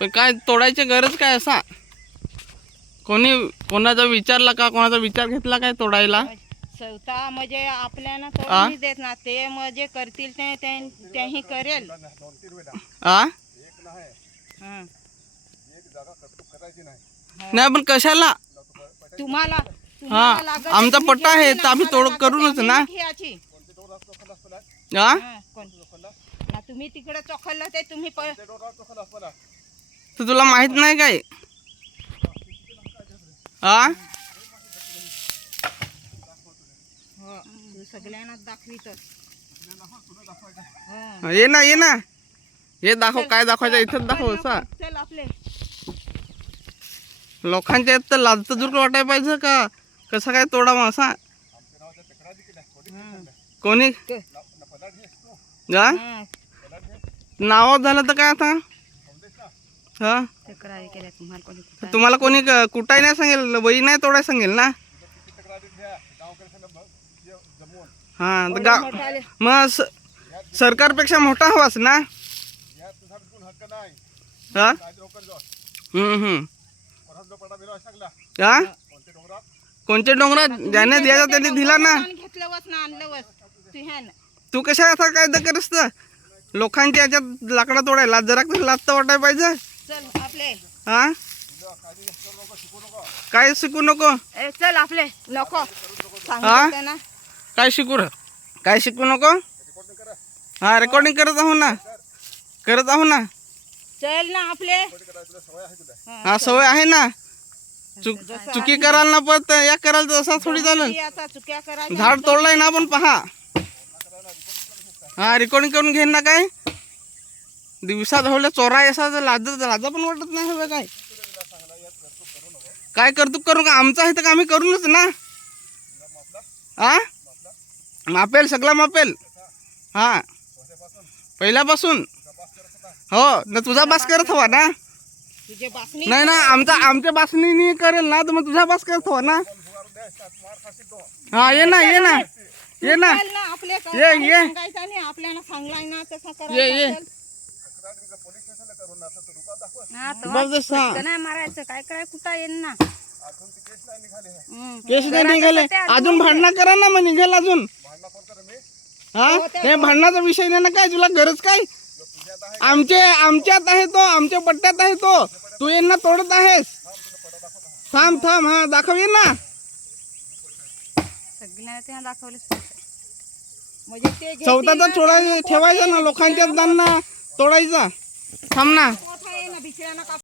पण काय तोडायची गरज काय असा? कोणाचा विचारला का, कोणाचा विचार घेतला काय तोडायला? स्वतः म्हणजे आपल्याला तोडून देत ना, ते म्हणजे करतील तेही करेल. नाही पण कशाला? तुम्हाला आमचा पट्टा आहे तर आम्ही तोड करूनच ना. तुम्ही तिकडे चोखलं ते तुम्ही तर तुला माहित नाही काय? सगळ्यांना दाखवित. ये ना हे दाखव, काय दाखवायचं इथंच दाखव. असा चल आपले लोकांच्या येत तर लाजत दूर वाटायला पाहिजे का? कसं काय तोडावं असा? कोणी नाव झालं तर काय आता? तुम्हाला कोणी कुठाही नाही सांगेल, वही नाही तोडाय सांगेल ना. मग सरकारपेक्षा मोठा हवाच ना. कोणत्या डोंगरात ज्याने द्यायचा त्याने दिला ना. तू कशा असा कायदा करस? लोकांच्या याच्यात लाकडा तोडायला जरा लाजत वाटायला पाहिजे. काय शिकू नको. चल आपले नको काय शिकू नको. रेकॉर्डिंग करत आहो ना. चल ना आपले. सवय आहे ना. चुकी कराल ना पण या कराल तर असा थोडी चालेल. झाड तोडलंय ना आपण पहा. रेकॉर्डिंग करून घेईन ना. काय दिवसा धावल्या चोरा असा लाजा पण वाटत नाही हवं. काय करतो करू का? आमचं आहे तर आम्ही करूनच ना. मापेल सगळा मापेल. पहिल्यापासून हो ना. तुझा बास करत हवा ना. नाही ना, आमच्या बासनी करेल ना तर मग तुझा बास करत हवा ना. ये ना ये मारायचं काय कुठं येईल ना. केस नाही निघाले अजून. भांडणं करा ना मग निघेल अजून. हे भांडणाचा विषय नाही ना. काय तुला गरज काय? आमच्यात आहे तो, आमच्या पट्ट्यात आहे तो. तू यांना तोडत आहेस. थांब दाखव ये ना. चौथाचा ठेवायचा ना. लोकांच्या दांना तोडायचा. थांब ना.